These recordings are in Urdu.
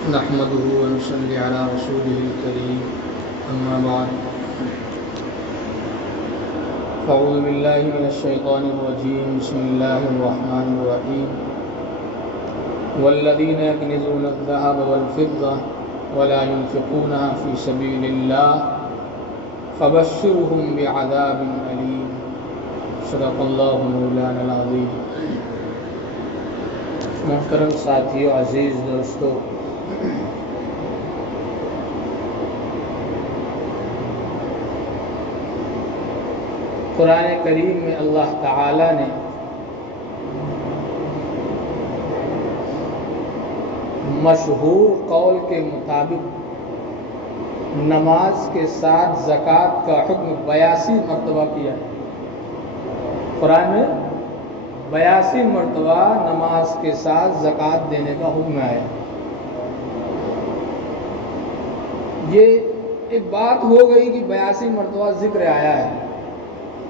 نحمده ونصلي على رسوله الكريم أما بعد فأعوذ بالله من الشيطان الرجيم بسم الله الرحمن الرحيم والذين يكنزون الذهب والفضة ولا ينفقونها في سبيل الله فبشرهم بعذاب أليم صدق الله مولانا العظيم۔ محترم ساتھیو، عزیز دوستو، قرآن کریم میں اللہ تعالی نے مشہور قول کے مطابق نماز کے ساتھ زکوٰۃ کا حکم 82 مرتبہ کیا ہے۔ قرآن میں 82 مرتبہ نماز کے ساتھ زکوٰۃ دینے کا حکم آیا۔ یہ ایک بات ہو گئی کہ 82 مرتبہ ذکر آیا ہے،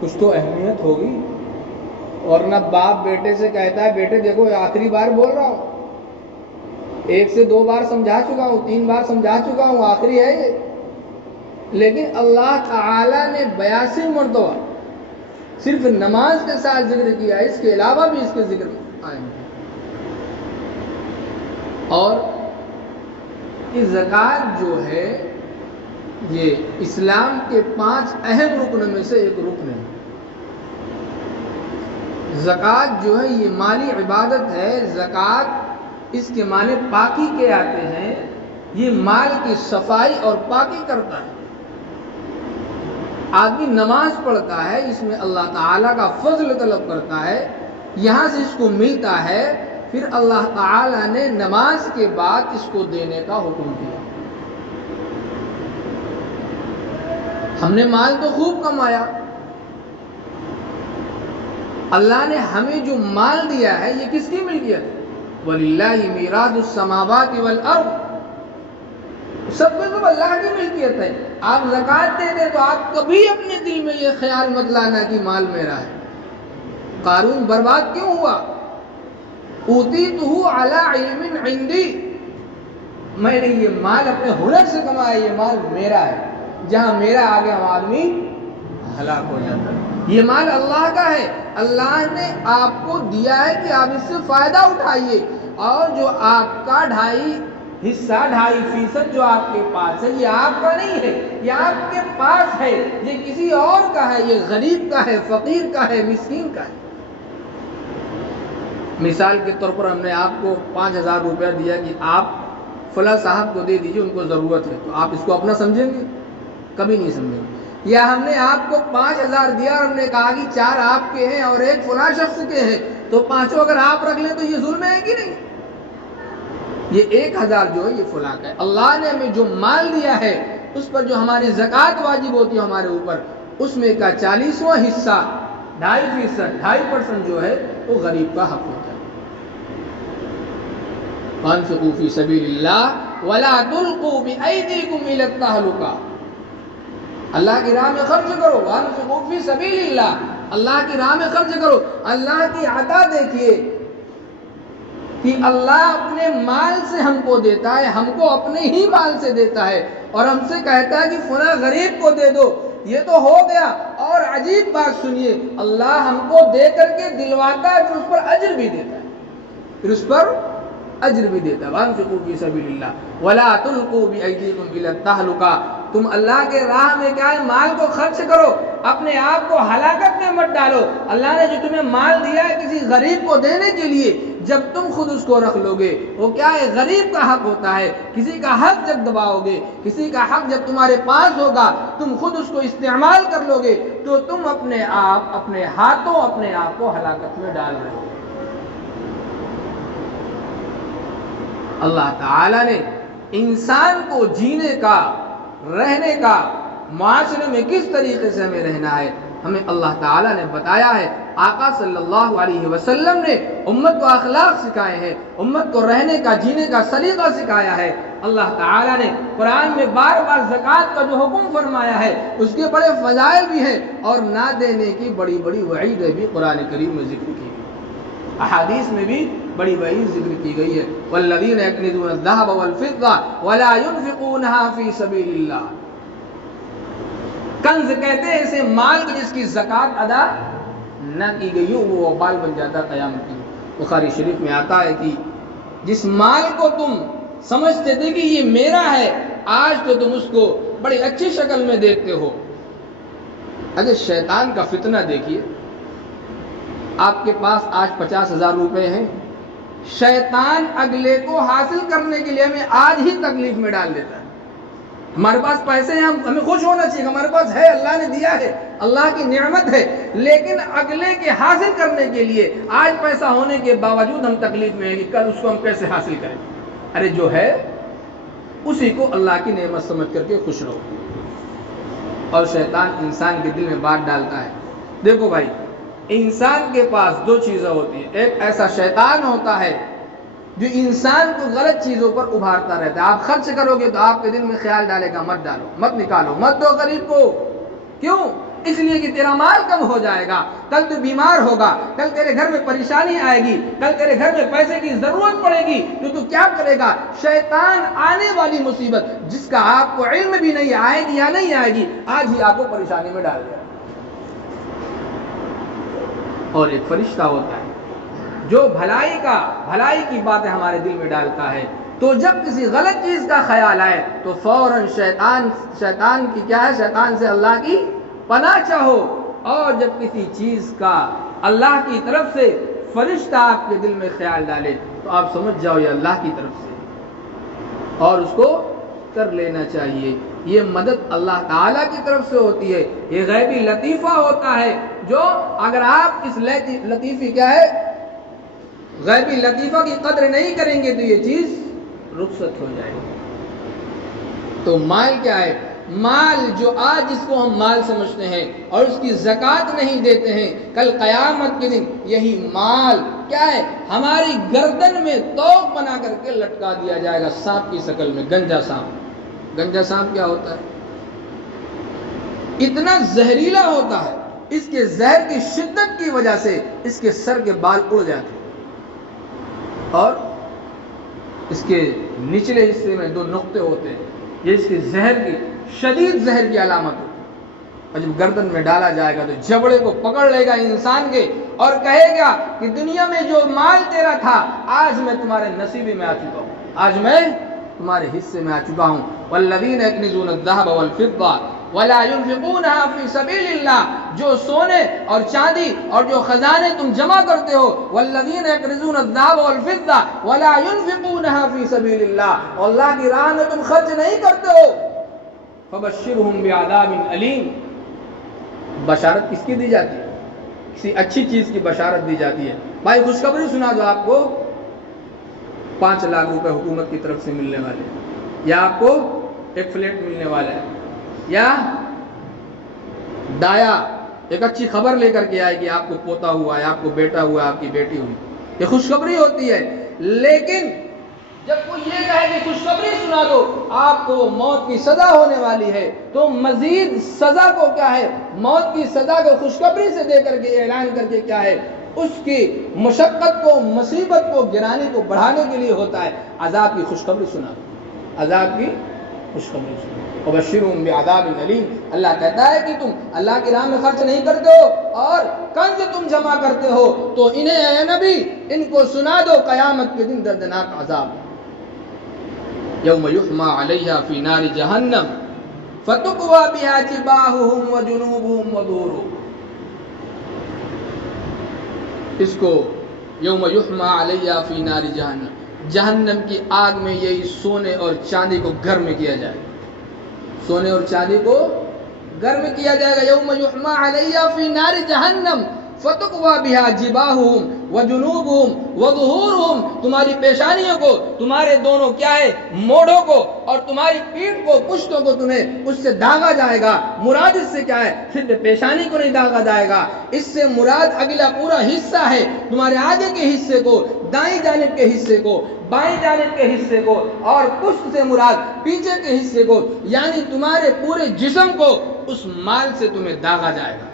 کچھ تو اہمیت ہوگی، ورنہ باپ بیٹے سے کہتا ہے بیٹے دیکھو آخری بار بول رہا ہوں، 1 سے 2 بار سمجھا چکا ہوں، 3 بار سمجھا چکا ہوں، آخری ہے یہ۔ لیکن اللہ تعالی نے 82 مرتبہ صرف نماز کے ساتھ ذکر کیا ہے، اس کے علاوہ بھی اس کے ذکر آئیں گے۔ اور یہ زکوٰۃ جو ہے یہ اسلام کے 5 اہم رکن میں سے ایک رکن ہے۔ زکوٰۃ جو ہے یہ مالی عبادت ہے۔ زکوٰۃ اس کے معنی پاکی کے آتے ہیں، یہ مال کی صفائی اور پاکی کرتا ہے۔ آدمی نماز پڑھتا ہے، اس میں اللہ تعالیٰ کا فضل طلب کرتا ہے، یہاں سے اس کو ملتا ہے، پھر اللہ تعالیٰ نے نماز کے بعد اس کو دینے کا حکم دیا۔ ہم نے مال تو خوب کمایا، اللہ نے ہمیں جو مال دیا ہے یہ کس کی ملکیت ہے؟ وَلِلَّهِ مِيرَاثُ السَّمَاوَاتِ وَالْأَرْضِ، سب کو سب اللہ کی ملکیت ہے۔ آپ زکوٰۃ دے دیں تو آپ کبھی اپنے دل میں یہ خیال مت لانا کہ مال میرا ہے۔ قارون برباد کیوں ہوا؟ أُوتِيتُهُ عَلَىٰ عِلْمٍ عِندِي، میں نے یہ مال اپنے ہنر سے کمایا، یہ مال میرا ہے۔ جہاں میرا آ گیا وہاں آدمی ہلاک ہو جاتا ہے۔ یہ مال اللہ کا ہے، اللہ نے آپ کو دیا ہے کہ آپ اس سے فائدہ اٹھائیے، اور جو آپ کا 2.5% جو آپ کے پاس ہے یہ آپ کا نہیں ہے، یہ آپ کے پاس ہے، یہ کسی اور کا ہے، یہ غریب کا ہے، فقیر کا ہے، مسکین کا ہے۔ مثال کے طور پر ہم نے آپ کو 5000 روپیہ دیا کہ آپ فلاں صاحب کو دے دیجئے، ان کو ضرورت ہے، تو آپ اس کو اپنا سمجھیں گے؟ کبھی نہیں سمجھیں گے۔ یا ہم نے آپ کو 5000 دیا اور ہم نے کہا کہ 4 آپ کے ہیں اور 1 فلاں شخص کے ہیں، تو 5 اگر آپ رکھ لیں تو یہ ظلم ہے کہ نہیں؟ یہ 1000 جو ہے یہ فلاں کا ہے۔ اللہ نے ہمیں جو مال دیا ہے اس پر جو ہماری زکوٰۃ واجب ہوتی ہے ہمارے اوپر، اس میں کا 40واں حصہ 2.5% جو ہے وہ غریب کا حق ہوتا ہے۔ وَأَنفِقُوا فِي سَبِيلِ اللَّهِ وَلَا تُلْقُوا بِأَيْدِيكُمْ إِلَى التَّهْلُكَةِ، اللہ کی راہ میں خرچ کرو۔ وَأَنفِقُوا فِي سَبِيلِ اللَّهِ، اللہ کی راہ میں خرچ کرو۔ اللہ کی عطا دیکھیے کہ اللہ اپنے مال سے ہم کو دیتا ہے، ہم کو اپنے ہی مال سے دیتا ہے، اور ہم سے کہتا ہے کہ فلاں غریب کو دے دو۔ یہ تو ہو گیا، اور عجیب بات سنیے، اللہ ہم کو دے کر کے دلواتا ہے، پھر اس پر اجر بھی دیتا ہے، وَأَنفِقُوا فِي سَبِيلِ اللَّهِ وَلَا تُلْقُوا بِأَيْدِيكُمْ إِلَى التَّهْلُكَةِ، تم اللہ کے راہ میں کیا ہے مال کو خرچ کرو، اپنے آپ کو ہلاکت میں مت ڈالو۔ اللہ نے جو تمہیں مال دیا ہے کسی غریب کو دینے کے لیے، جب تم خود اس کو رکھ لو گے، وہ کیا ہے غریب کا حق ہوتا ہے۔ کسی کا حق جب دباؤ گے، کسی کا حق جب تمہارے پاس ہوگا، تم خود اس کو استعمال کر لو گے، تو تم اپنے ہاتھوں اپنے آپ کو ہلاکت میں ڈال رہے ہو۔ اللہ تعالی نے انسان کو جینے کا، رہنے کا، معاشرے میں کس طریقے سے ہمیں رہنا ہے ہمیں اللہ تعالیٰ نے بتایا ہے۔ آقا صلی اللہ علیہ وسلم نے امت کو اخلاق سکھائے ہیں، امت کو رہنے کا، جینے کا سلیقہ سکھایا ہے۔ اللہ تعالیٰ نے قرآن میں بار بار زکوٰۃ کا جو حکم فرمایا ہے اس کے بڑے فضائل بھی ہیں، اور نہ دینے کی بڑی بڑی وعیدیں بھی قرآن کریم میں ذکر کی، احادیث میں بھی بڑی وعید ذکر کی گئی ہے، والذین یکنزون الذهب والفضة ولا ينفقونها فی سبیل اللہ۔ کنز کہتے ہیں اسے مال کو جس کی زکوٰۃ ادا نہ کی گئی ہو، وہ وبال بن جاتا ہے قیامت کے دن۔ بخاری شریف میں آتا ہے کہ جس مال کو تم سمجھتے تھے کہ یہ میرا ہے، آج تو تم اس کو بڑی اچھی شکل میں دیکھتے ہو۔ اگر شیطان کا فتنہ دیکھیے، آپ کے پاس آج 50,000 روپے ہیں، شیطان اگلے کو حاصل کرنے کے لیے ہمیں آج ہی تکلیف میں ڈال دیتا ہے۔ ہمارے پاس پیسے ہیں، ہمیں خوش ہونا چاہیے، ہمارے پاس ہے، اللہ نے دیا ہے، اللہ کی نعمت ہے، لیکن اگلے کے حاصل کرنے کے لیے آج پیسہ ہونے کے باوجود ہم تکلیف میں ہیں کہ کل اس کو ہم کیسے حاصل کریں۔ ارے جو ہے اسی کو اللہ کی نعمت سمجھ کر کے خوش رہو۔ اور شیطان انسان کے دل میں بات ڈالتا ہے۔ دیکھو بھائی، انسان کے پاس دو چیزیں ہوتی ہیں، ایک ایسا شیطان ہوتا ہے جو انسان کو غلط چیزوں پر ابھارتا رہتا ہے۔ آپ خرچ کرو گے تو آپ کے دل میں خیال ڈالے گا، مت ڈالو، مت نکالو، مت دو غریب کو۔ کیوں؟ اس لیے کہ تیرا مال کم ہو جائے گا، کل تو بیمار ہوگا، کل تیرے گھر میں پریشانی آئے گی، کل تیرے گھر میں پیسے کی ضرورت پڑے گی، تو کیا کرے گا؟ شیطان آنے والی مصیبت جس کا آپ کو علم بھی نہیں آئے گی یا نہیں آئے گی، آج ہی آپ کو پریشانی میں ڈال دے گا۔ اور ایک فرشتہ ہوتا ہے جو بھلائی کی باتیں ہمارے دل میں ڈالتا ہے، تو جب کسی غلط چیز کا خیال آئے تو فوراً شیطان کی کیا ہے، شیطان سے اللہ کی پناہ چاہو۔ اور جب کسی چیز کا اللہ کی طرف سے فرشتہ آپ کے دل میں خیال ڈالے تو آپ سمجھ جاؤ یہ اللہ کی طرف سے، اور اس کو کر لینا چاہیے۔ یہ مدد اللہ تعالیٰ کی طرف سے ہوتی ہے، یہ غیبی لطیفہ ہوتا ہے جو اگر آپ اس لطیفی کیا ہے، غیبی لطیفہ کی قدر نہیں کریں گے تو یہ چیز رخصت ہو جائے گی۔ تو مال کیا ہے؟ مال جو آج جس کو ہم مال سمجھتے ہیں اور اس کی زکوٰۃ نہیں دیتے ہیں، کل قیامت کے دن یہی مال کیا ہے، ہماری گردن میں توق بنا کر کے لٹکا دیا جائے گا، سانپ کی شکل میں، گنجا سانپ۔ گنجا سانپ کیا ہوتا ہے؟ اتنا زہریلا ہوتا ہے، اس کے زہر کی شدت کی وجہ سے اس کے سر کے بال اڑ جاتے ہیں، اور اس کے نچلے حصے میں 2 نقطے ہوتے ہیں، یہ اس کی شدید زہر کی علامت ہوتی ہے۔ اور جب گردن میں ڈالا جائے گا تو جبڑے کو پکڑ لے گا انسان کے اور کہے گا کہ دنیا میں جو مال تیرا تھا آج میں تمہارے نصیبے میں آ چکا ہوں، آج میں تمہارے حصے میں آ چکا ہوں۔ والذین یکنزون الذهب والفضة ولا ينفقونها في سبيل اللہ، جو سونے اور چاندی اور جو خزانے تم جمع کرتے ہو، والذین یکنزون الذهب والفضة ولا ينفقونها في سبيل اللہ، اور اللہ کی راہ میں تم خرچ نہیں کرتے ہو، فبشرهم بعذاب علیم، بشارت کس کی دی جاتی ہے؟ کسی اچھی چیز کی بشارت دی جاتی ہے۔ بھائی خوشخبری سنا دو، آپ کو 5 لاکھ روپے حکومت کی طرف سے ملنے والے ہیں، یا آپ کو ایک فلیٹ ملنے والا ہے، یا دایا ایک اچھی خبر لے کر کے آئے کہ آپ کو پوتا ہوا ہے، آپ کو بیٹا ہوا ہے، آپ کی بیٹی ہوئی، یہ خوشخبری ہوتی ہے۔ لیکن جب کوئی یہ کہے کہ خوشخبری سنا دو، آپ کو موت کی سزا ہونے والی ہے، تو مزید سزا کو کیا ہے، موت کی سزا کو خوشخبری سے دے کر کے اعلان کر کے کیا ہے، اس کی مشقت کو، مصیبت کو، گرانی کو بڑھانے کے لیے ہوتا ہے۔ عذاب کی خوشخبری سنا دو، عذاب کی خوشخبری سنا دو، وبشرهم بعذاب علیم۔ اللہ کہتا ہے کہ تم اللہ کی راہ میں خرچ نہیں کرتے ہو اور کنز تم جمع کرتے ہو، تو انہیں اے نبی ان کو سنا دو قیامت کے دن دردناک عذاب، یوم یحمى علیہا فی نار جہنم فتقوی بها جباہہم وجنوبہم وظہورہم۔ اس کو یوم یحمى علیہا فی نار جہنم، جہنم کی آگ میں یہی سونے اور چاندی کو گرم کیا جائے گا، سونے اور چاندی کو گرم کیا جائے گا۔ یوم یحمى علیہا فی نار جہنم فتقوی بها جباہہم وجنوبہم وظہورہم، تمہاری پیشانیوں کو، تمہارے دونوں کیا ہے موڑوں کو، اور تمہاری پیٹھ کو، پشتوں کو تمہیں اس سے داغا جائے گا۔ مراد اس سے کیا ہے؟ صرف پیشانی کو نہیں داغا جائے گا، اس سے مراد اگلا پورا حصہ ہے، تمہارے آگے کے حصے کو، دائیں جانب کے حصے کو، بائیں جانب کے حصے کو، اور پشت سے مراد پیچھے کے حصے کو، یعنی تمہارے پورے جسم کو اس مال سے تمہیں داغا جائے گا۔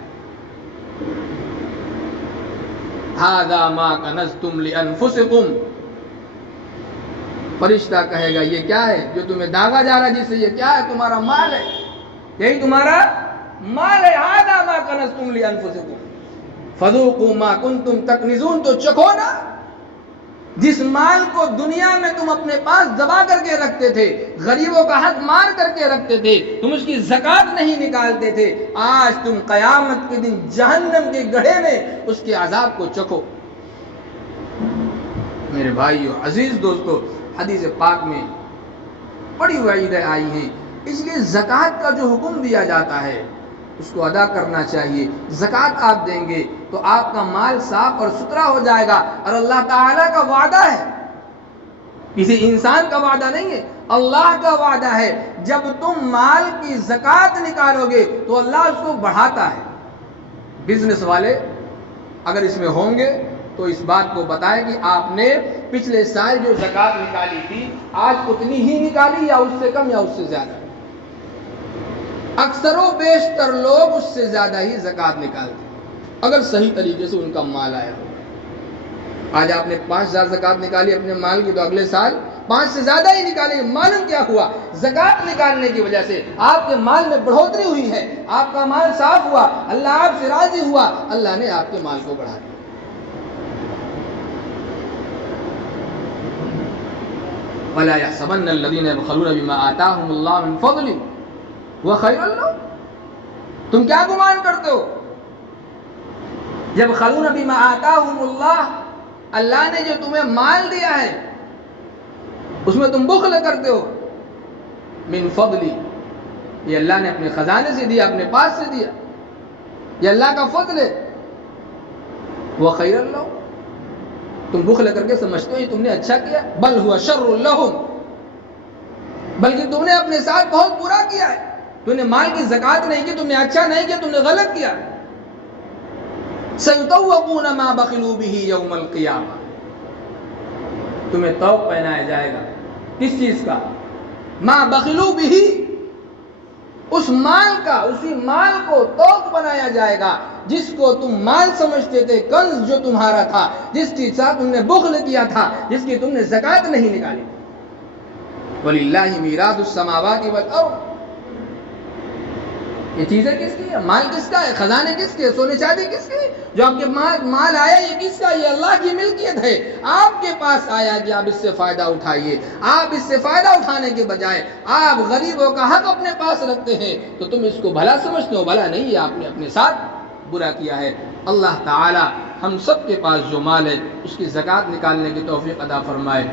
ھذا ما کنزتم لانفسکم، فرشتہ کہے گا یہ کیا ہے جو تمہیں داغا جا رہا ہے، جس سے یہ کیا ہے؟ تمہارا مال ہے، یہی تمہارا مال ہے۔ ھذا ما کنزتم لانفسکم فذوقوا ما کنتم تکنزون، تو چکھو نا جس مال کو دنیا میں تم اپنے پاس دبا کر کے رکھتے تھے، غریبوں کا حق مار کر کے رکھتے تھے، تم اس کی زکوٰۃ نہیں نکالتے تھے، آج تم قیامت کے دن جہنم کے گڑھے میں اس کے عذاب کو چکھو۔ میرے بھائیو، عزیز دوستو، حدیث پاک میں بڑی وعیدیں آئی ہیں، اس لیے زکوٰۃ کا جو حکم دیا جاتا ہے اس کو ادا کرنا چاہیے۔ زکوٰۃ آپ دیں گے تو آپ کا مال صاف اور ستھرا ہو جائے گا، اور اللہ تعالیٰ کا وعدہ ہے، کسی انسان کا وعدہ نہیں ہے، اللہ کا وعدہ ہے، جب تم مال کی زکوٰۃ نکالو گے تو اللہ اس کو بڑھاتا ہے۔ بزنس والے اگر اس میں ہوں گے تو اس بات کو بتائیں کہ آپ نے پچھلے سال جو زکوٰۃ نکالی تھی آج اتنی ہی نکالی یا اس سے کم یا اس سے زیادہ؟ اکثر و بیشتر لوگ اس سے زیادہ ہی زکوٰۃ نکالتے ہیں اگر صحیح طریقے سے ان کا مال آیا ہو۔ آج آپ نے 5,000 زکوٰۃ نکالی اپنے مال کی، تو اگلے سال 5 سے زیادہ ہی نکالیں گے۔ معلوم کیا ہوا؟ زکوٰۃ نکالنے کی وجہ سے آپ کے مال میں بڑھوتری ہوئی ہے، آپ کا مال صاف ہوا، اللہ آپ سے راضی ہوا، اللہ نے آپ کے مال کو بڑھا دیا۔ وَلَا يَحْسَبَنَّ الَّذِينَ يَبْخَلُونَ بِمَا آتَاهُمُ اللَّهُ مِنْ فَضْلِهِ وَخَيْرٌ لَّهُمْ، تم کیا گمان کرتے ہو؟ يَبْخَلُونَ بِمَا آتَاهُمُ اللَّهُ، اللہ نے جو تمہیں مال دیا ہے اس میں تم بخل کرتے ہو۔ من فضلی، یہ اللہ نے اپنے خزانے سے دیا، اپنے پاس سے دیا، یہ اللہ کا فضل ہے۔ وَخَيْرٌ لَّهُمْ، تم بخل کر کے سمجھتے ہو یہ تم نے اچھا کیا، بل ہوا شر لہم، بلکہ تم نے اپنے ساتھ بہت برا کیا ہے، تم نے مال کی زکوٰۃ نہیں کی، تم نے اچھا نہیں کیا، تم نے غلط کیا۔ سَيُطَوَّقُونَ مَا بَخِلُوا بِهِ يَوْمَ الْقِيَامَةِ، تمہیں طوق پہنایا جائے گا، کس چیز کا؟ مَا بَخِلُوا بِهِ، اس مال کا، اسی مال کو طوق بنایا جائے گا جس کو تم مال سمجھتے تھے، کنز جو تمہارا تھا، جس کے ساتھ تم نے بخل کیا تھا، جس کی تم نے زکوٰۃ نہیں نکالی۔ وَلِلَّهِ مِيرَاثُ السَّمَاوَاتِ وَالْأَرْضِ، یہ چیزیں کس کی ہے؟ مال کس کا ہے؟ خزانے کس کے؟ سونے چاندی کس کی؟ جو آپ کے مال آیا یہ کس کا؟ یہ اللہ کی ملکیت ہے، آپ کے پاس آیا کہ آپ اس سے فائدہ اٹھائیے۔ آپ اس سے فائدہ اٹھانے کے بجائے آپ غریبوں کا حق اپنے پاس رکھتے ہیں، تو تم اس کو بھلا سمجھتے ہو، بھلا نہیں ہے، آپ نے اپنے ساتھ برا کیا ہے۔ اللہ تعالی ہم سب کے پاس جو مال ہے اس کی زکوٰۃ نکالنے کی توفیق عطا فرمائے۔